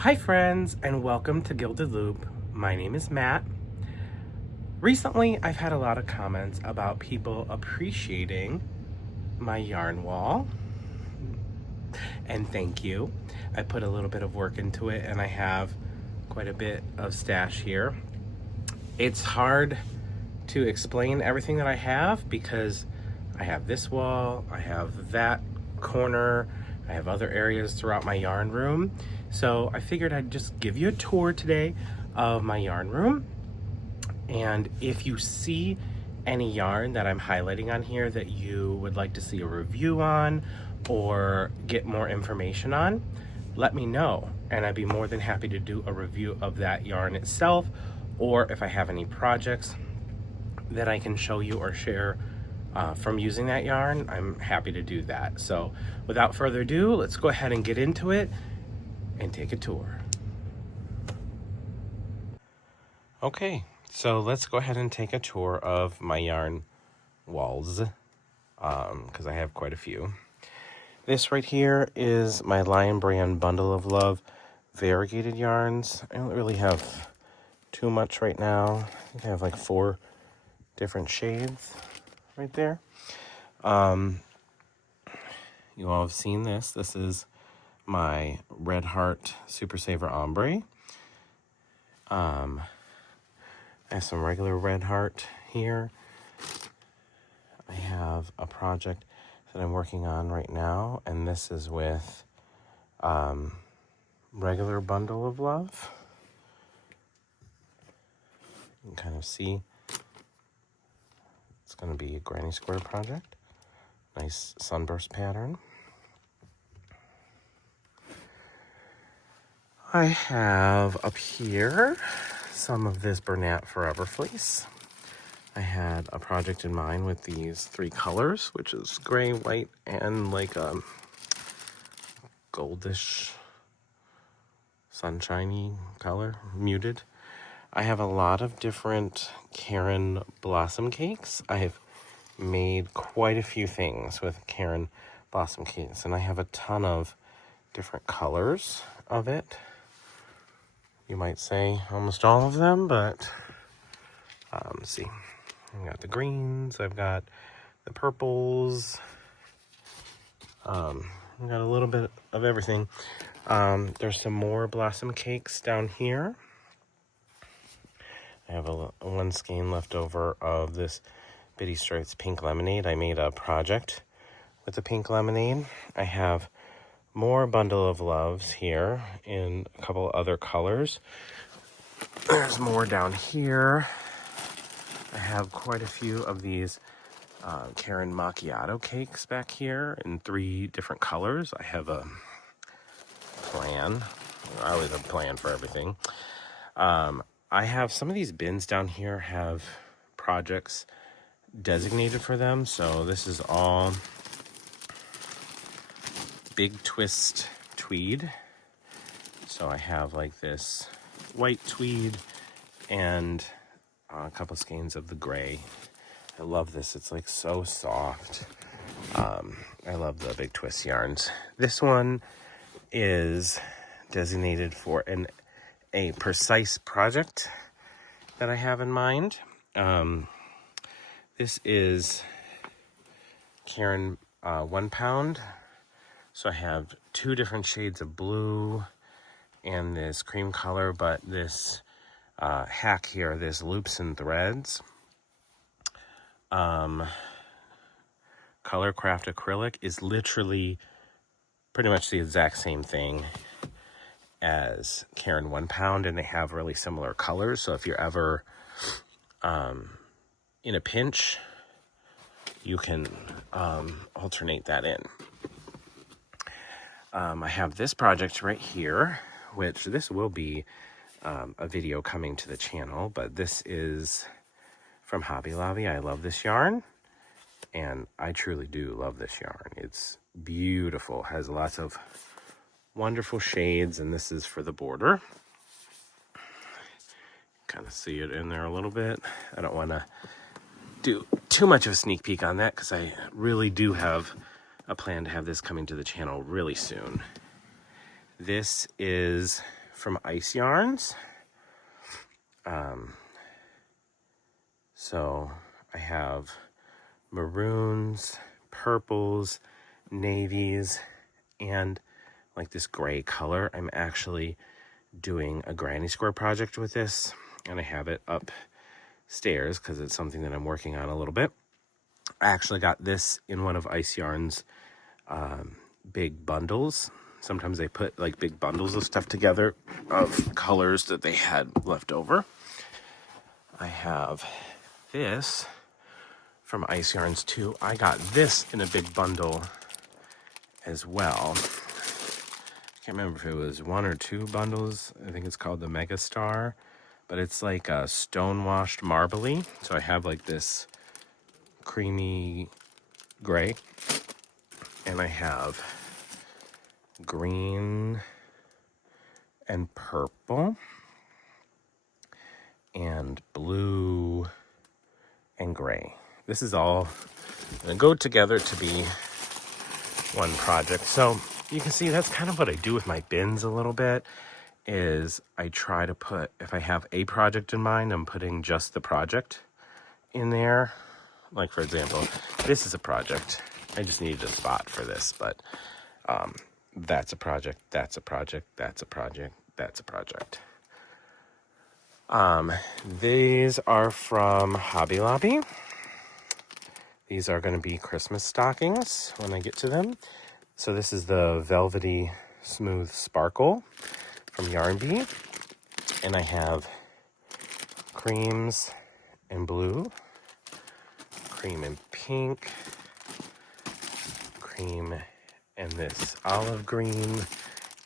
Hi friends, and welcome to Gilded Loop. My name is Matt. Recently, I've had a lot of comments about people appreciating my yarn wall, and thank you. I put a little bit of work into it, and I have quite a bit of stash here. It's hard to explain everything that I have because I have this wall, I have that corner, I have other areas throughout my yarn room. So I figured I'd just give you a tour today of my yarn room. And if you see any yarn that I'm highlighting on here that you would like to see a review on or get more information on, let me know. And I'd be more than happy to do a review of that yarn itself, or if I have any projects that I can show you or share from using that yarn, I'm happy to do that. So without further ado, let's go ahead and get into it and take a tour. Okay, so let's go ahead and take a tour of my yarn walls, because I have quite a few. This right here is my Lion Brand Bundle of Love variegated yarns. I don't really have too much right now. I think I have like 4 different shades right there. You all have seen this. This is my Red Heart Super Saver Ombre. I have some regular Red Heart here. I have a project that I'm working on right now, and this is with regular Bundle of Love. You can kind of see it's going to be a granny square project. Nice sunburst pattern. I have up here some of this Bernat Forever Fleece. I had a project in mind with these 3 colors, which is gray, white, and like a goldish, sunshiny color, muted. I have a lot of different Karen Blossom Cakes. I have made quite a few things with Karen Blossom Cakes, and I have a ton of different colors of it. You might say almost all of them, but let's see. I've got the greens, I've got the purples, I've got a little bit of everything. There's some more blossom cakes down here. I have one skein left over of this Bitty Stripes Pink Lemonade. I made a project with the pink lemonade. I have more Bundle of Loves here in a couple other colors. There's more down here. I have quite a few of these Karen Macchiato cakes back here in 3 different colors. I have a plan. I always have a plan for everything. I have some of these bins down here have projects designated for them. So this is all big twist tweed. So I have like this white tweed and a couple skeins of the gray. I love this. It's like so soft. I love the big twist yarns. This one is designated for a precise project that I have in mind. This is Karen 1 pound. So I have 2 different shades of blue and this cream color, but this hack here, this loops and threads. Color Craft acrylic is literally pretty much the exact same thing as Karen 1 pound, and they have really similar colors. So if you're ever in a pinch, you can alternate that in. I have this project right here, which this will be a video coming to the channel, but this is from Hobby Lobby. I love this yarn, and I truly do love this yarn. It's beautiful, has lots of wonderful shades, and this is for the border. Kind of see it in there a little bit. I don't want to do too much of a sneak peek on that because I really do have a plan to have this coming to the channel really soon. This is from Ice Yarns. So I have maroons, purples, navies, and like this gray color. I'm actually doing a granny square project with this, and I have it upstairs because it's something that I'm working on a little bit. I actually got this in one of Ice Yarn's big bundles. Sometimes they put like big bundles of stuff together of colors that they had left over. I have this from Ice Yarns too. I got this in a big bundle as well. I can't remember if it was 1 or 2 bundles. I think it's called the Mega Star, but it's like a stone washed marbly. So I have like this creamy gray, and I have green and purple and blue and gray. This is all gonna go together to be one project. So you can see that's kind of what I do with my bins a little bit, is I try to put, if I have a project in mind, I'm putting just the project in there. Like for example, this is a project. I just needed a spot for this, but that's a project, that's a project, that's a project, that's a project. These are from Hobby Lobby. These are going to be Christmas stockings when I get to them. So this is the Velvety Smooth Sparkle from Yarn Bee. And I have creams and blue, cream and pink, cream and this olive green,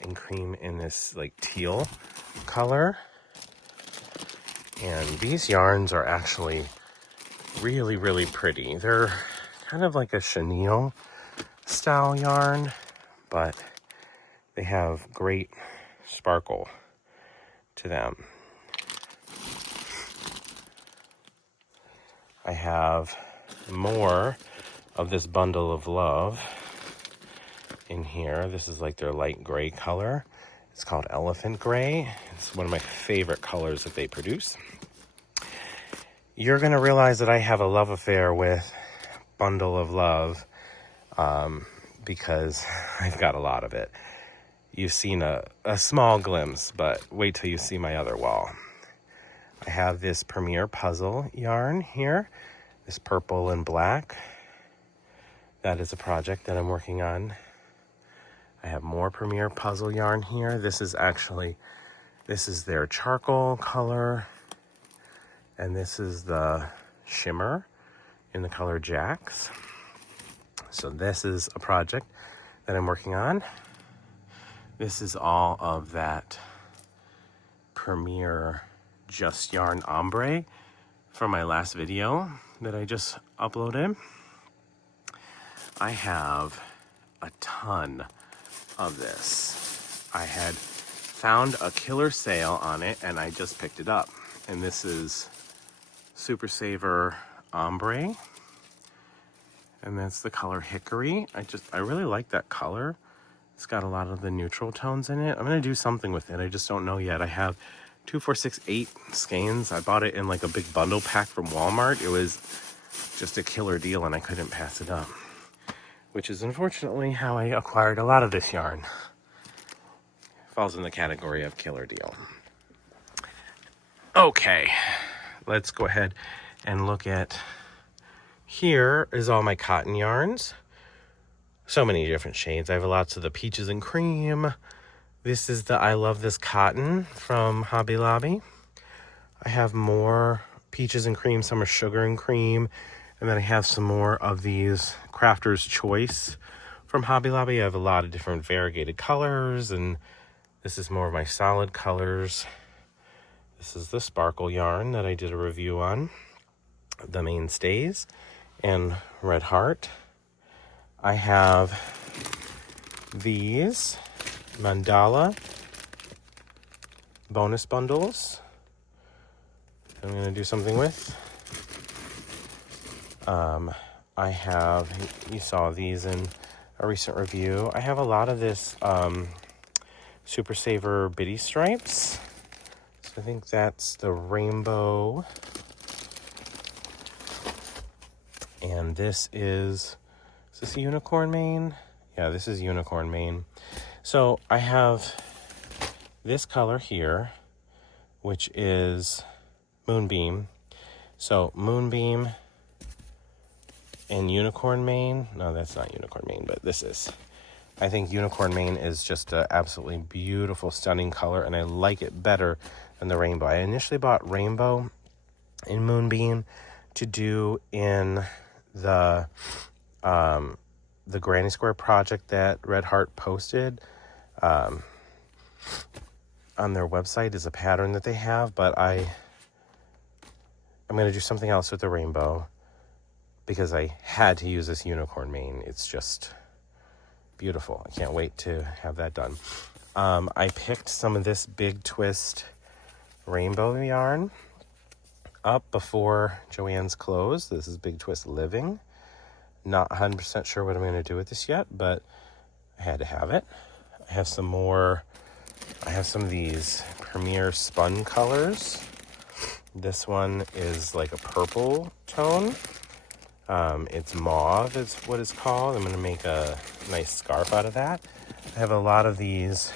and cream in this like teal color. And these yarns are actually really, really pretty. They're kind of like a chenille style yarn, but they have great sparkle to them. I have more of this bundle of love in here. This is like their light gray color. It's called Elephant Gray. It's one of my favorite colors that they produce. You're going to realize that I have a love affair with Bundle of Love because I've got a lot of it. You've seen a small glimpse, but wait till you see my other wall. I have this Premier Puzzle yarn here, this purple and black. That is a project that I'm working on. I have more Premier Puzzle yarn here. This is their charcoal color. And this is the shimmer in the color Jacks. So this is a project that I'm working on. This is all of that Premier Just Yarn Ombre from my last video that I just uploaded. I have a ton of this. I had found a killer sale on it and I just picked it up. And this is Super Saver Ombre, and that's the color Hickory. I really like that color. It's got a lot of the neutral tones in it. I'm gonna do something with it. I just don't know yet. I have 2, 4, 6, 8 skeins. I bought it in like a big bundle pack from Walmart. It was just a killer deal and I couldn't pass it up, which is unfortunately how I acquired a lot of this yarn. It falls in the category of killer deal. Okay. Let's go ahead and look at, here is all my cotton yarns. So many different shades. I have lots of the peaches and cream. This is the I Love This Cotton from Hobby Lobby. I have more peaches and cream, some are sugar and cream. And then I have some more of these Crafter's Choice from Hobby Lobby. I have a lot of different variegated colors, and this is more of my solid colors. This is the sparkle yarn that I did a review on, the Mainstays and Red Heart. I have these mandala bonus bundles I'm going to do something with. I have, you saw these in a recent review. I have a lot of this Super Saver Bitty Stripes. So I think that's the rainbow. And this is this Unicorn Mane? Yeah, this is Unicorn Mane. So I have this color here, which is Moonbeam. So Moonbeam and Unicorn Mane. No, that's not Unicorn Mane, but this is. I think Unicorn Mane is just an absolutely beautiful, stunning color, and I like it better than the rainbow. I initially bought rainbow in Moonbeam to do in the Granny Square project that Red Heart posted on their website is a pattern that they have, but I'm going to do something else with the rainbow because I had to use this Unicorn Mane. It's just beautiful. I can't wait to have that done. I picked some of this Big Twist rainbow yarn up before Joann's closed. This is Big Twist Living. Not 100% sure what I'm going to do with this yet, but I had to have it. I have some more. I have some of these Premier Spun colors. This one is like a purple tone. It's mauve is what it's called. I'm going to make a nice scarf out of that. I have a lot of these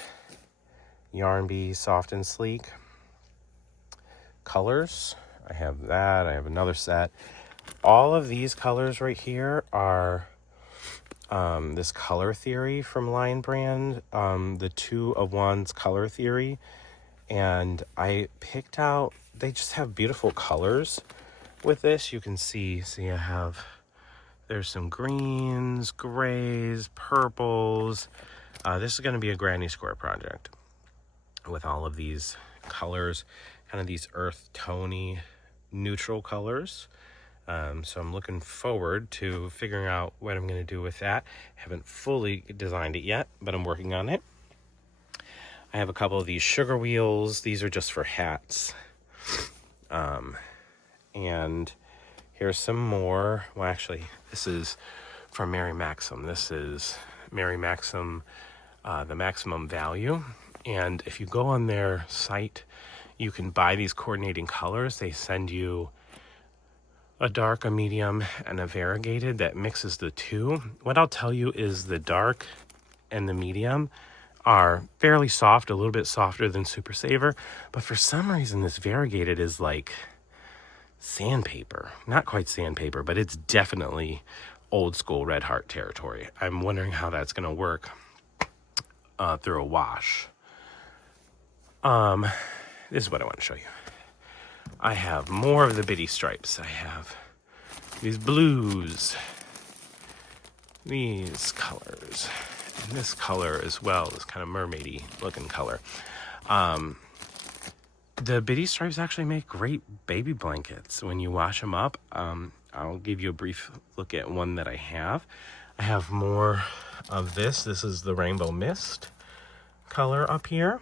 Yarn Bee Soft and Sleek colors. I have that. I have another set. All of these colors right here are this Color Theory from Lion Brand, the 2 of Wands Color Theory. And I picked out, they just have beautiful colors with this. You can see there's some greens, grays, purples. This is going to be a Granny Square project with all of these colors, kind of these earth tony neutral colors. So I'm looking forward to figuring out what I'm going to do with that. Haven't fully designed it yet, but I'm working on it. I have a couple of these sugar wheels. These are just for hats. And here's some more. Well, actually, this is from Mary Maxim. This is Mary Maxim, the Maximum Value. And if you go on their site, you can buy these coordinating colors. They send you a dark, a medium, and a variegated that mixes the two. What I'll tell you is the dark and the medium are fairly soft, a little bit softer than Super Saver, but for some reason this variegated is like sandpaper. Not quite sandpaper, but it's definitely old school Red Heart territory. I'm wondering how that's going to work through a wash. This is what I want to show you. I have more of the bitty stripes. I have these blues, these colors, and this color as well, this kind of mermaidy looking color. The bitty stripes actually make great baby blankets when you wash them up. I'll give you a brief look at one that I have. I have more of this. This is the Rainbow Mist color up here.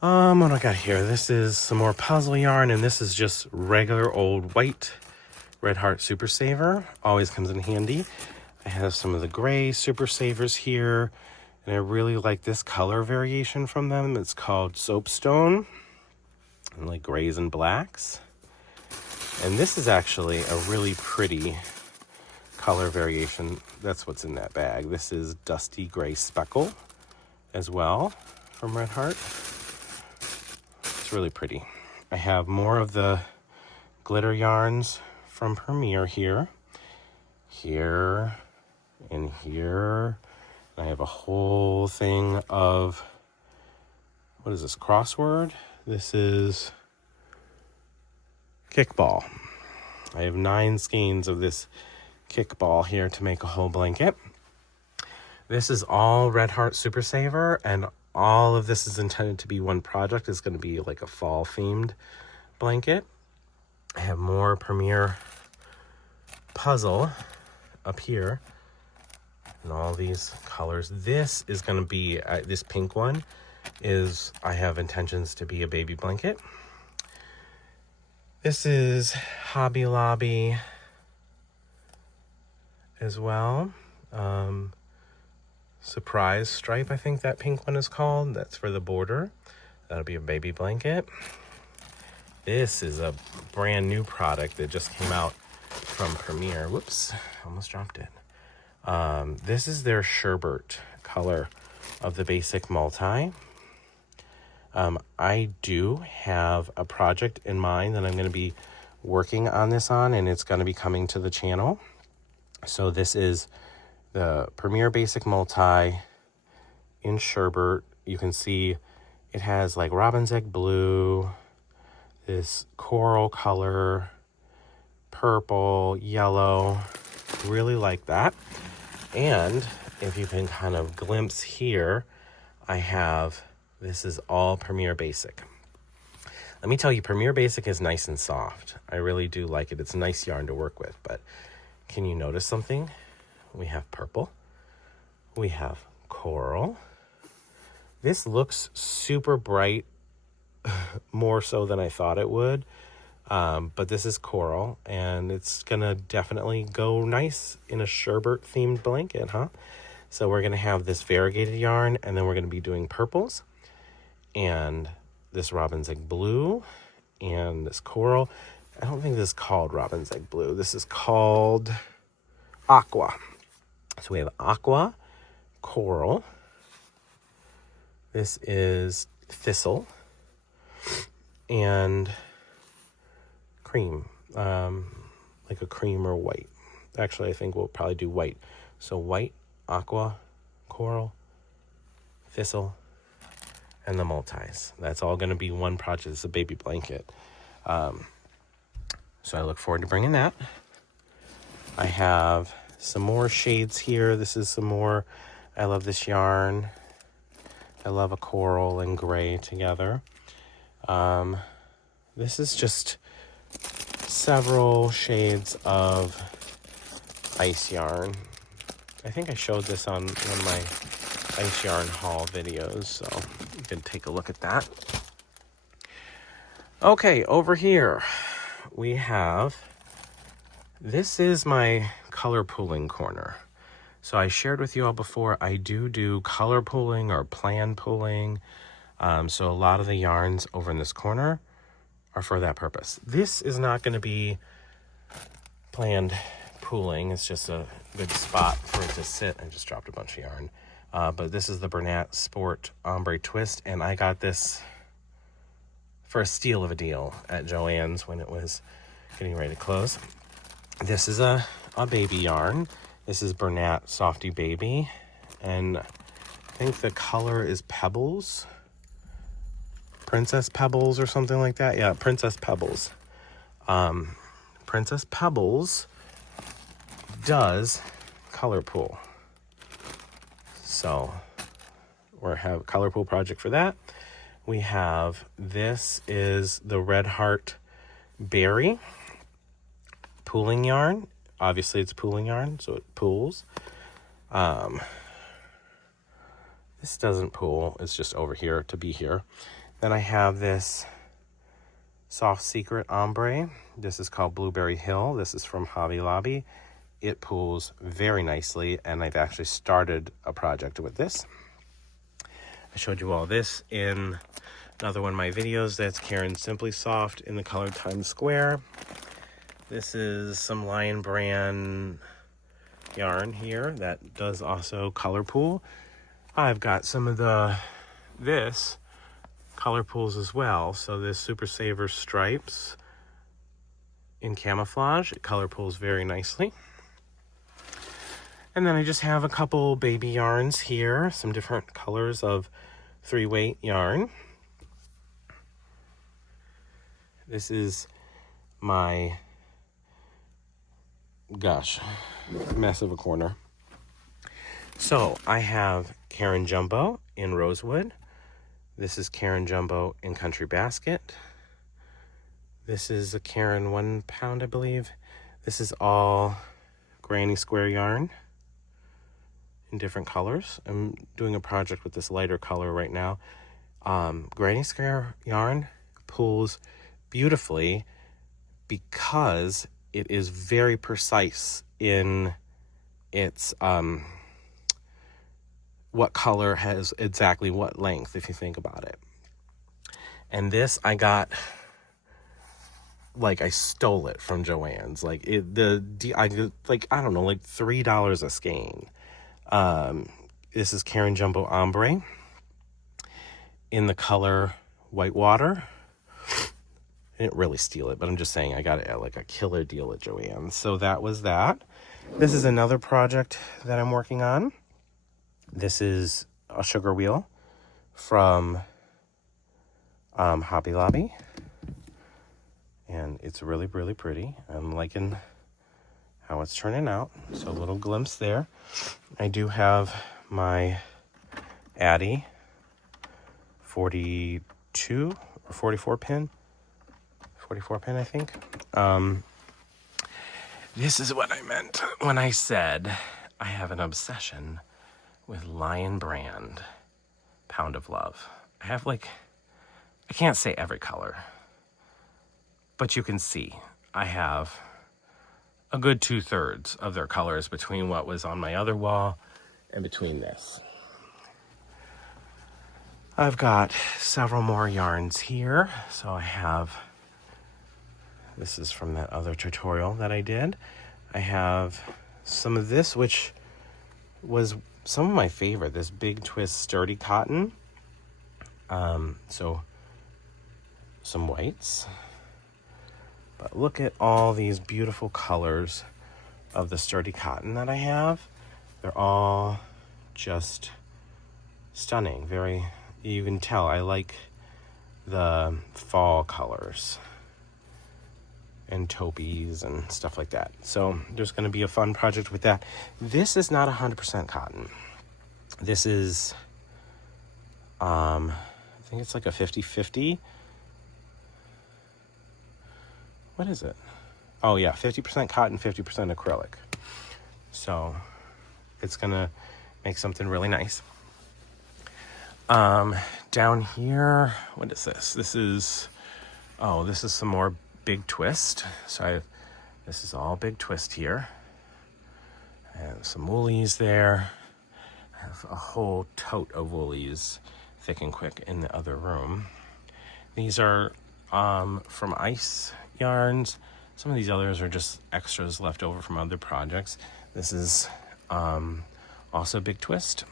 What do I got here? This is some more puzzle yarn, and this is just regular old white Red Heart Super Saver. Always comes in handy. I have some of the gray Super Savers here, and I really like this color variation from them. It's called Soapstone, and like grays and blacks. And this is actually a really pretty color variation. That's what's in that bag. This is Dusty Gray Speckle as well from Red Heart. It's really pretty. I have more of the glitter yarns from Premier here, and here. I have a whole thing of, what is this, crossword? This is kickball. I have 9 skeins of this kickball here to make a whole blanket. This is all Red Heart Super Saver, and all of this is intended to be one project. It's going to be like a fall themed blanket. I have more Premier puzzle up here and all these colors. This is going to be, this pink one is, I have intentions to be a baby blanket. This is Hobby Lobby as well. surprise stripe, I think that pink one is called. That's for the border. That'll be a baby blanket. This is a brand new product that just came out from Premier. Whoops, almost dropped it. This is their sherbet color of the basic multi. I do have a project in mind that I'm going to be working on this on, and it's going to be coming to the channel. So this is the Premier Basic Multi in sherbet. You can see it has like robin's egg blue, this coral color, purple, yellow. Really like that. And if you can kind of glimpse here, I have, this is all Premier Basic. Let me tell you, Premier Basic is nice and soft. I really do like it. It's a nice yarn to work with, but can you notice something? We have purple. We have coral. This looks super bright, more so than I thought it would. But this is coral, and it's gonna definitely go nice in a sherbet themed blanket, huh? So we're gonna have this variegated yarn, and then we're gonna be doing purples, and this robin's egg blue, and this coral. I don't think this is called robin's egg blue. This is called aqua. So we have aqua, coral. This is thistle, and cream, like a cream or white. Actually, I think we'll probably do white. So white, aqua, coral, thistle, and the multis. That's all going to be one project. It's a baby blanket. So I look forward to bringing that. I have some more shades here. This is some more. I love this yarn. I love a coral and gray together. This is just several shades of ice yarn. I think I showed this on one of my ice yarn haul videos, so you can take a look at that. Okay, over here we have, this is my color pooling corner. So I shared with you all before, I do color pooling or plan pooling. So a lot of the yarns over in this corner are for that purpose. This is not going to be planned pooling. It's just a good spot for it to sit. I just dropped a bunch of yarn. But this is the Bernat Sport Ombre Twist, and I got this for a steal of a deal at Joann's when it was getting ready to close. This is a baby yarn. This is Bernat Softy Baby, and I think the color is Pebbles. Princess Pebbles or something like that. Yeah, Princess Pebbles. Princess Pebbles does color pool. So we have a color pool project for that. We have, this is the Red Heart Berry pooling yarn. Obviously it's pooling yarn, so it pools. This doesn't pool, it's just over here to be here. Then I have this Soft Secret Ombre. This is called Blueberry Hill. This is from Hobby Lobby. It pools very nicely, and I've actually started a project with this. I showed you all this in another one of my videos. That's Karen Simply Soft in the color Times Square. This is some Lion Brand yarn here that does also color pool. I've got some of this color pools as well. So this Super Saver Stripes in camouflage, it color pools very nicely. And then I just have a couple baby yarns here, some different colors of 3-weight yarn. This is my, gosh, mess of a corner. So I have Karen Jumbo in Rosewood. This is Karen Jumbo in Country Basket. This is a Karen 1 pound, I believe. This is all Granny Square yarn in different colors. I'm doing a project with this lighter color right now. Granny Square yarn pulls beautifully because it is very precise in its what color has exactly what length, if you think about it. And this I got, like, I stole it from Joann's. Like, I don't know, like $3 a skein. This is Karen Jumbo Ombre in the color Whitewater. I didn't really steal it, but I'm just saying I got it at like a killer deal at Joann's. So that was that. This is another project that I'm working on. This is a sugar wheel from Hobby Lobby. And it's really, really pretty. I'm liking how it's turning out. So a little glimpse there. I do have my Addy 42 or 44 pin. 44 pin, I think. This is what I meant when I said I have an obsession with Lion Brand Pound of Love. I have, like, I can't say every color, but you can see I have a good 2/3 of their colors between what was on my other wall and between this. I've got several more yarns here. So I have, this is from that other tutorial that I did. I have some of this, which was some of my favorite, this Big Twist Sturdy Cotton. So some whites. But look at all these beautiful colors of the Sturdy Cotton that I have. They're all just stunning. Very, you can tell I like the fall colors and taupees and stuff like that. So there's going to be a fun project with that. This is not 100% cotton. This is, I think it's like a 50-50. What is it? Oh yeah, 50% cotton, 50% acrylic. So it's going to make something really nice. Down here, what is this? This is some more Big Twist. So this is all Big Twist here. I have some woolies there. I have a whole tote of woolies, Thick and Quick, in the other room. These are from Ice Yarns. Some of these others are just extras left over from other projects. This is also Big Twist.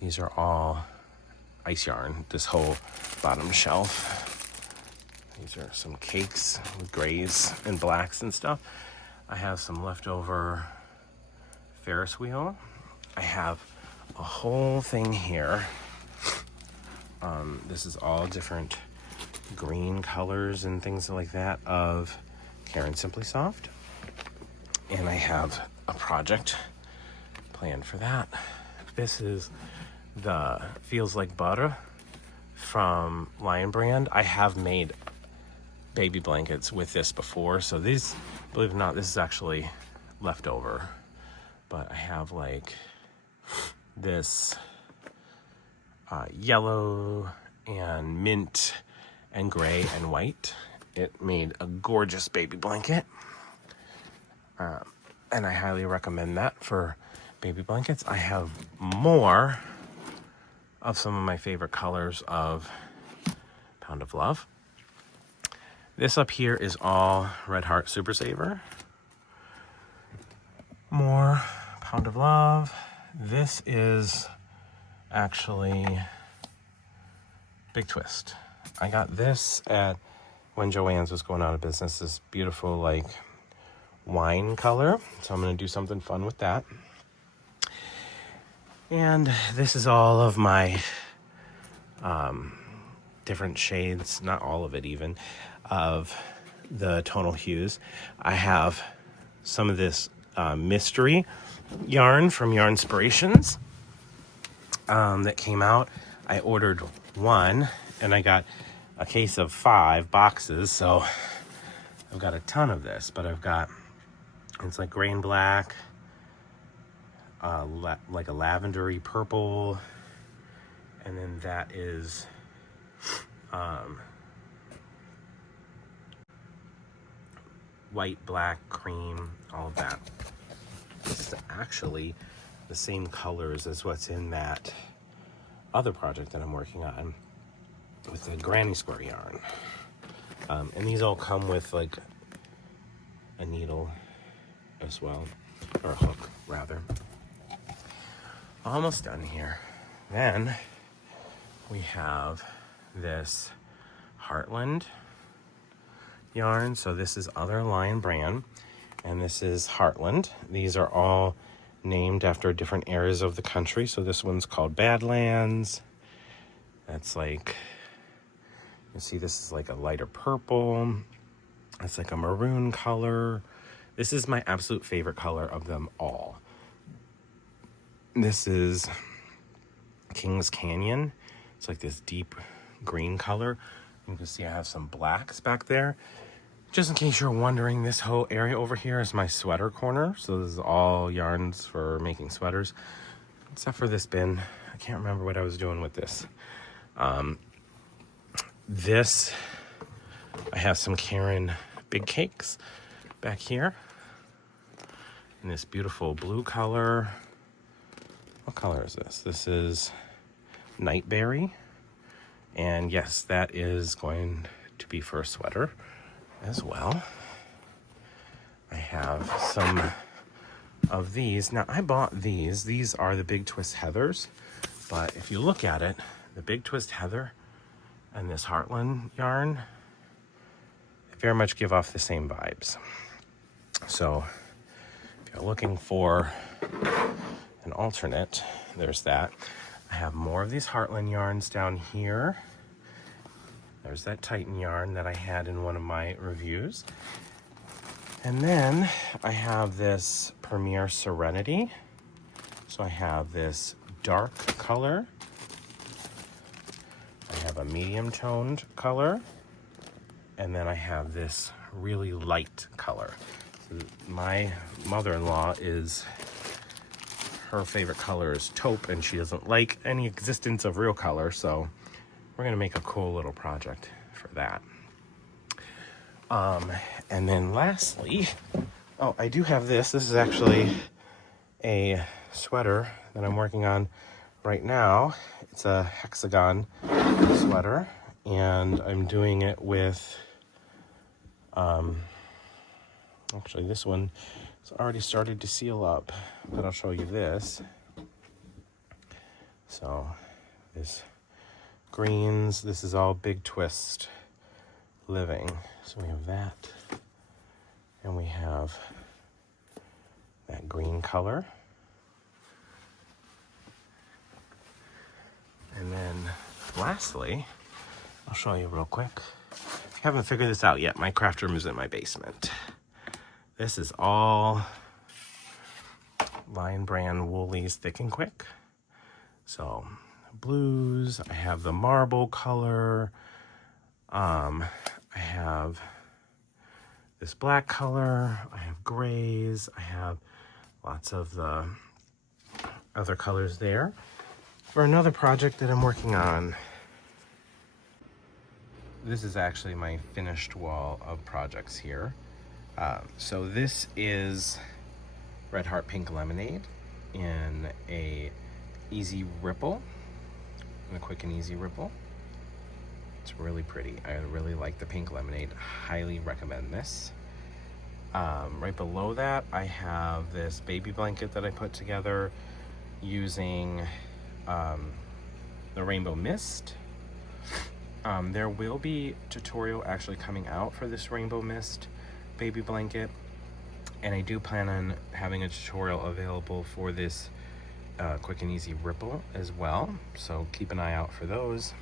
These are all Ice Yarn, this whole bottom shelf. These are some cakes with grays and blacks and stuff. I have some leftover Ferris wheel. I have a whole thing here. This is all different green colors and things like that of Karen Simply Soft. And I have a project planned for that. This is the Feels Like Butter from Lion Brand. I have made baby blankets with this before, so these, believe it or not, this is actually leftover. But I have like this yellow and mint and gray and white. It made a gorgeous baby blanket, and I highly recommend that for baby blankets. I have more of some of my favorite colors of Pound of Love. This up here is all Red Heart Super Saver. More Pound of Love. This is actually Big Twist. I got this at when Joann's was going out of business, this beautiful like wine color. So I'm going to do something fun with that. And this is all of my different shades, not all of it even, of the tonal hues. I have some of this mystery yarn from Yarnspirations that came out. I ordered one and I got a case of 5 boxes, so I've got a ton of this, but I've got, it's like gray and black, like a lavendery purple, and then that is white, black, cream, all of that. This is actually the the same colors as what's in that other project that I'm working on with the granny square yarn. And these all come with like a needle as well, or a hook rather. Almost done here. Then we have this Heartland yarn. So this is other Lion brand, and this is Heartland. These are all named after different areas of the country. So this one's called Badlands. That's like, you see this is like a lighter purple. It's like a maroon color. This is my absolute favorite color of them all. This is Kings Canyon. It's like this deep green color. You can see I have some blacks back there. Just in case you're wondering, this whole area over here is my sweater corner. So this is all yarns for making sweaters, except for this bin. I can't remember what I was doing with this. This, I have some Karen Big Cakes back here in this beautiful blue color. What color is this? This is Nightberry. And yes, that is going to be for a sweater as well. I have some of these. Now, I bought these. These are the Big Twist Heathers. But if you look at it, the Big Twist Heather and this Heartland yarn, they very much give off the same vibes. So if you're looking for an alternate, there's that. I have more of these Heartland yarns down here. There's that Titan yarn that I had in one of my reviews. And then I have this Premier Serenity. So I have this dark color. I have a medium toned color. And then I have this really light color. So my mother-in-law her favorite color is taupe, and she doesn't like any existence of real color, so we're gonna make a cool little project for that. And then lastly, oh, I do have this. This is actually a sweater that I'm working on right now. It's a hexagon sweater, and I'm doing it with, actually this one it's already started to seal up, but I'll show you this. So this greens, this is all Big Twist Living. So we have that, and we have that green color. And then lastly, I'll show you real quick. If you haven't figured this out yet, my craft room is in my basement. This is all Lion brand Woolies Thick and Quick. So blues, I have the marble color. I have this black color. I have grays. I have lots of the other colors there. For another project that I'm working on, this is actually my finished wall of projects here. So this is Red Heart Pink Lemonade in a easy ripple, in a quick and easy ripple. It's really pretty. I really like the pink lemonade. Highly recommend this. Right below that, I have this baby blanket that I put together using the Rainbow Mist. There will be a tutorial actually coming out for this Rainbow Mist baby blanket, and I do plan on having a tutorial available for this quick and easy ripple as well, so keep an eye out for those.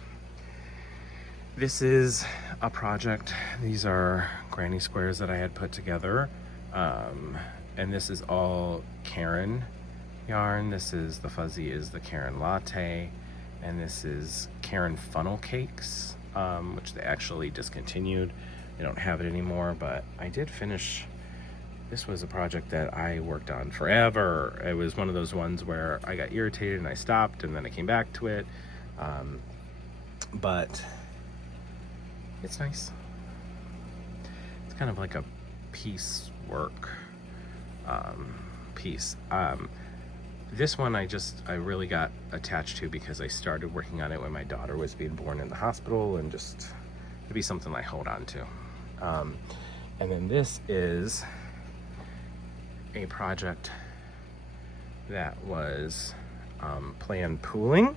This is a project. These are granny squares that I had put together, and this is all Karen yarn. This is the fuzzy is the Karen Latte, and this is Karen Funnel Cakes, which they actually discontinued. They don't have it anymore, but I did finish. This was a project that I worked on forever. It was one of those ones where I got irritated and I stopped, and then I came back to it. But it's nice. It's kind of like a piecework piece. This one I really got attached to because I started working on it when my daughter was being born in the hospital, and just to be something I hold on to. And then this is a project that was planned pooling,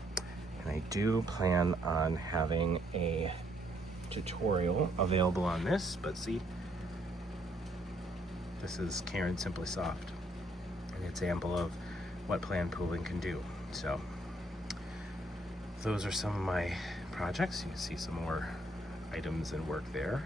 and I do plan on having a tutorial available on this, but see, this is Karen Simply Soft, an example of what planned pooling can do. So those are some of my projects. You can see some more items and work there.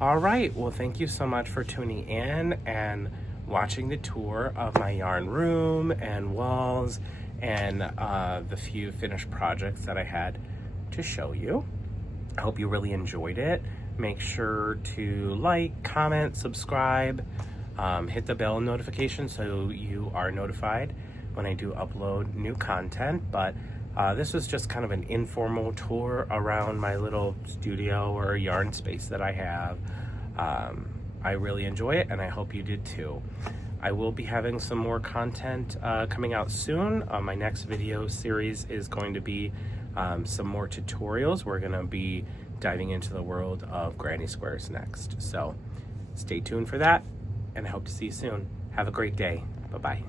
All right, well, thank you so much for tuning in and watching the tour of my yarn room and walls and the few finished projects that I had to show you. I hope you really enjoyed it. Make sure to like, comment, subscribe, hit the bell notification so you are notified when I do upload new content. But this was just kind of an informal tour around my little studio or yarn space that I have. I really enjoy it, and I hope you did too. I will be having some more content coming out soon. My next video series is going to be some more tutorials. We're gonna be diving into the world of granny squares next. So stay tuned for that, and I hope to see you soon. Have a great day. Bye-bye.